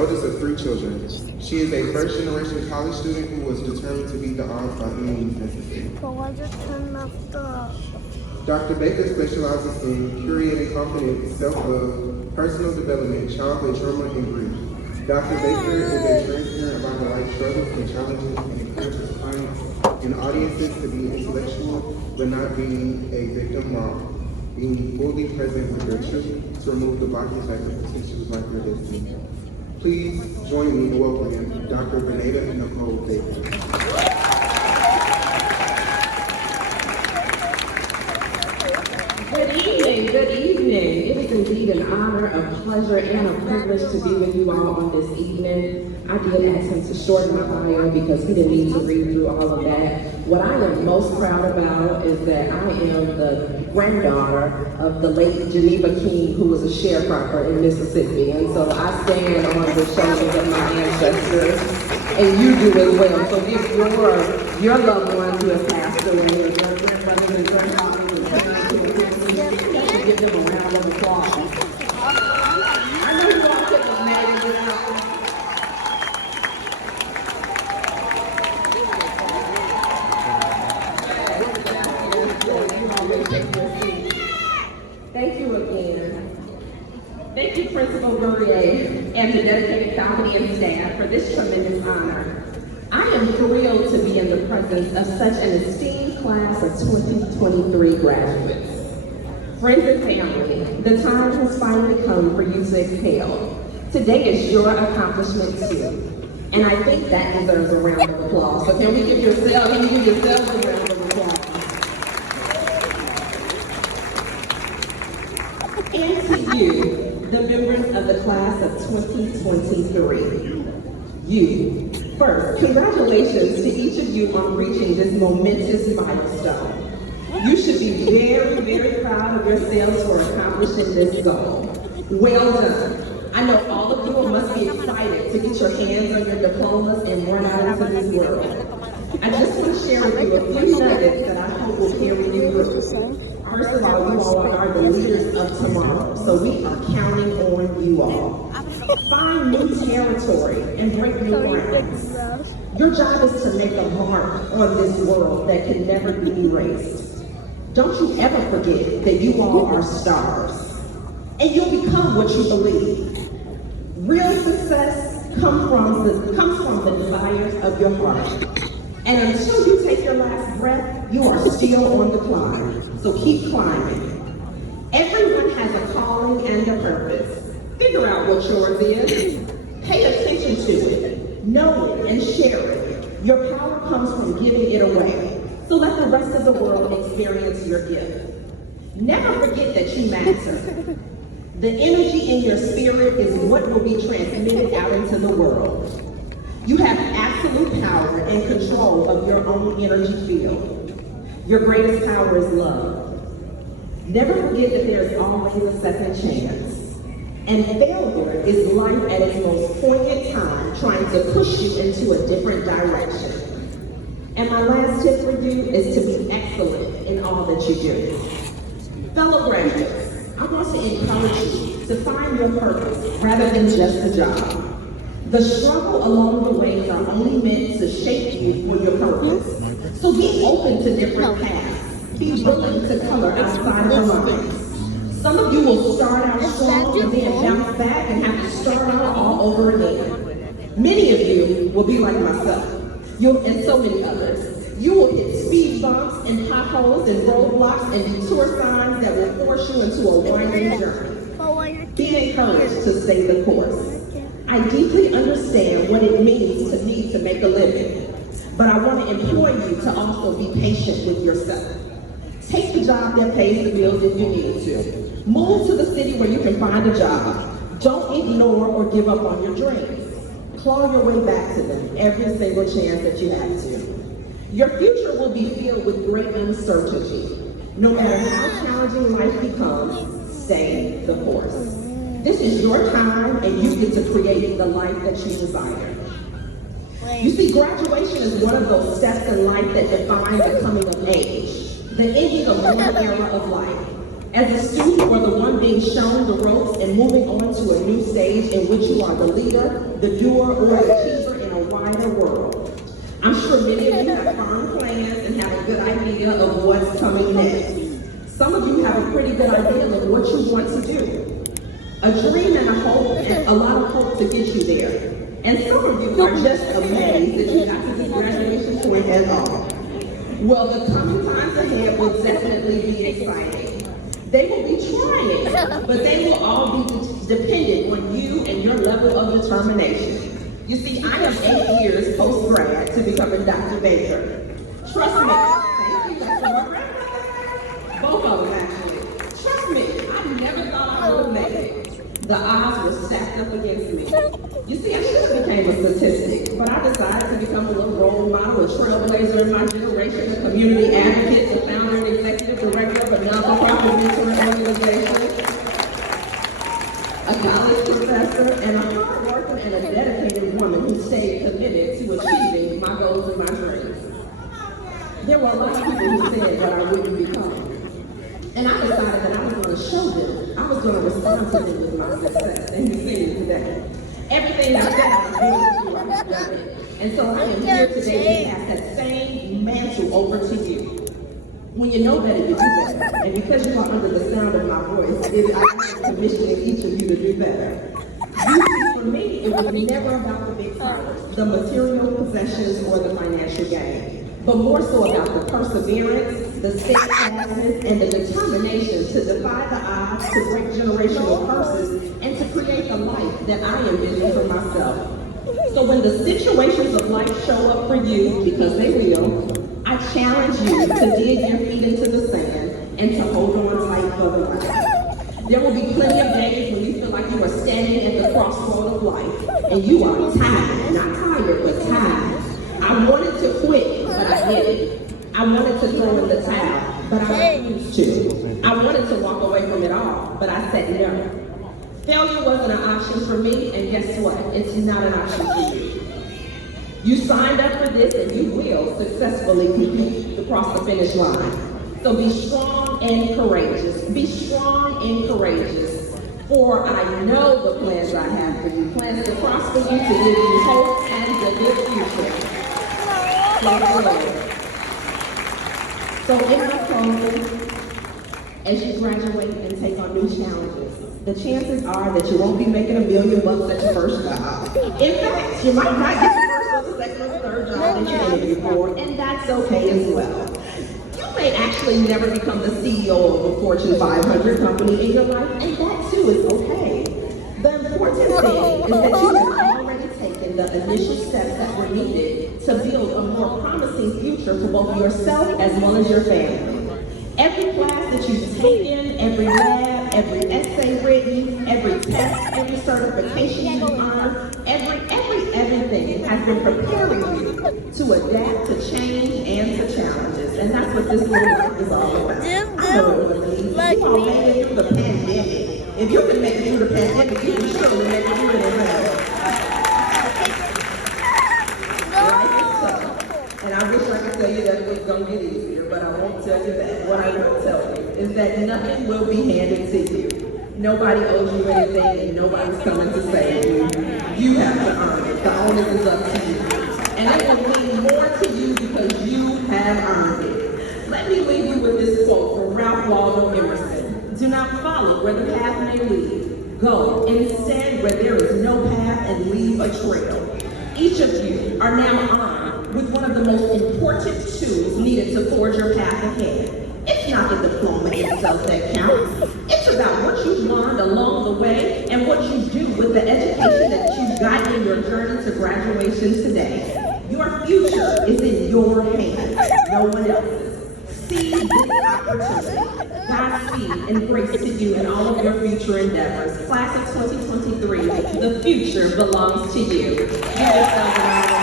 oldest of 3 children. She is a first-generation college student who was determined to beat the odds by any means necessary. Dr. Baker specializes in curating confidence, self-love, personal development, childhood trauma, and grief. Dr. Baker is a transparent about her life struggles and challenges and encourages clients and audiences to be intellectual but not being a victim while being fully present with their children to remove the blockage that could potentially like their destiny. Please join me in welcoming Dr. Bernada and Nicole Baker. Good evening. It is indeed an honor, a pleasure, and a privilege to be with you all on this evening. I did ask him to shorten my bio because he didn't need to read through all of that. What I am most proud about is that I am the granddaughter of the late Geneva King, who was a sharecropper in Mississippi. And so I stand on the shoulders of my ancestors, and you do as well. So if your loved ones who have passed away, or your grandmothers and grandfathers, give them a round of applause. I know you all couldn't have made it without them. Thank you again. Thank you, Principal Gourier and the dedicated faculty and staff for this tremendous honor. I am thrilled to be in the presence of such an esteemed class of 2023 graduates. Friends and family, the time has finally come for you to exhale. Today is your accomplishment too. And I think that deserves a round of applause. So can you give yourselves a round of applause? And to you, the members of the class of 2023. You, first, congratulations to each of you on reaching this momentous milestone. You should be very, very proud of yourselves for accomplishing this goal. Well done. I know all of you must be excited to get your hands on your diplomas and run out into this world. I just want to share with you a few nuggets that I hope will carry you through. First of all, you all are the leaders of tomorrow, so we are counting on you all. Find new territory and break new grounds. Your job is to make a mark on this world that can never be erased. Don't you ever forget that you all are stars, and you'll become what you believe. Real success comes from the desires of your heart. And until you take your last breath, you are still on the climb. So keep climbing. Everyone has a calling and a purpose. Figure out what yours is. Pay attention to it. Know it and share it. Your power comes from giving it away. So let the rest of the world experience your gift. Never forget that you matter. The energy in your spirit is what will be transmitted out into the world. You have absolute power and control of your own energy field. Your greatest power is love. Never forget that there is always a second chance. And failure is life at its most poignant time, trying to push you into a different direction. And my last tip for you is to be excellent in all that you do. Fellow graduates, I want to encourage you to find your purpose rather than just a job. The struggle along the way are only meant to shape you for your purpose. So be open to different paths. Be willing to color outside the lines. Some of you will start out strong and then bounce back and have to start out all over again. Many of you will be like myself. And so many others. You will hit speed bumps and potholes and roadblocks and detour signs that will force you into a winding journey. Be encouraged to stay the course. I deeply understand what it means to need to make a living, but I want to implore you to also be patient with yourself. Take the job that pays the bills if you need to. Move to the city where you can find a job. Don't ignore or give up on your dreams. Claw your way back to them every single chance that you have to. Your future will be filled with great uncertainty. No matter how challenging life becomes, stay the course. This is your time and you get to create the life that you desire. You see, graduation is one of those steps in life that define the coming of age, the ending of one era of life. As a student, you are the one being shown the ropes and moving on to a new stage in which you are the leader, the doer, or the achiever in a wider world. I'm sure many of you have firm plans and have a good idea of what's coming next. Some of you have a pretty good idea of what you want to do. A dream and a hope, and a lot of hope to get you there. And some of you are just amazed that you got to this graduation point at all. Well, the coming times ahead will definitely be exciting. They will be trying, but they will all be dependent on you and your level of determination. You see, I am 8 years post-grad to becoming Dr. Baker. Trust me, thank you, Dr. Bernada. Both of them, actually. Trust me, I never thought I would have made it. The odds were stacked up against me. You see, I should have became a statistic, but I decided to become a little role model, a trailblazer in my generation, a community advocate, the founder and executive director of a non-profit mentoring organization, a college professor, and a hard-working and a dedicated woman who stayed committed to achieving my goals and my dreams. There were a lot of people who said what I wouldn't become. And I decided that I was going to show them. I was going to respond to them with my success. And you see it today. Everything I said I was going to do, I have done it. And so I am here today to pass that same mantle over to you. When you know better, you do better. And because you are under the sound of my voice, I am commissioning each of you to do better. You see, for me, it was never about the big titles, the material possessions, or the financial gain, but more so about the perseverance, the steadfastness, and the determination to defy the odds, to break generational curses, and to create the life that I envision for myself. So when the situations of life show up for you, because they will, I challenge you to dig your feet into the sand and to hold on tight for the ride. There will be plenty of days when you feel like you are standing at the crossroad of life, and you are tired, not tired, but tired. I wanted to quit, but I didn't. I wanted to throw in the towel, but I refused to. I wanted to walk away from it all, but I said no. Failure wasn't an option for me, and guess what? It's not an option for you. You signed up for this, and you will successfully compete to cross the finish line. So be strong and courageous. Be strong and courageous, for I know the plans I have for you. Plans to prosper you, to give you hope and a good future. So in my closing, as you graduate and take on new challenges, the chances are that you won't be making $1 million at your first job. In fact, you might not get the first or the second or the third job that you interviewed for, and that's okay as well. You may actually never become the CEO of a Fortune 500 company in your life, and that too is okay. The important thing is that you have already taken the initial steps that were needed to build a more promising future for both yourself as well as your family. Every class that you've taken, every lab, every essay written, every test, every certification you've earned, everything has been preparing you to adapt to change and to challenges. And that's what this little life is all about. I know it wasn't easy. You all made it through the pandemic. If you can make it through the pandemic, you can surely make it through it as well. Life is tough. And I wish I could tell you that it was going to get easier, but I won't tell you that. What I will tell you is that nothing will be handed to you. Nobody owes you anything, and nobody's coming to save you. You have to earn it. The onus is up to you. And it will mean more to you because you have earned it. Let me leave you with this quote from Ralph Waldo Emerson. Do not follow where the path may lead. Go instead where there is no path and leave a trail. Each of you are now armed with one of the most important tools needed to forge your path ahead. It's not the diploma itself that counts. It's about what you've learned along the way and what you do with the education that you've got in your journey to graduation today. Your future is in your hands, no one else's. Seize this opportunity. Godspeed and grace to you in all of your future endeavors. Class of 2023, the future belongs to you. Give yourself a round of applause.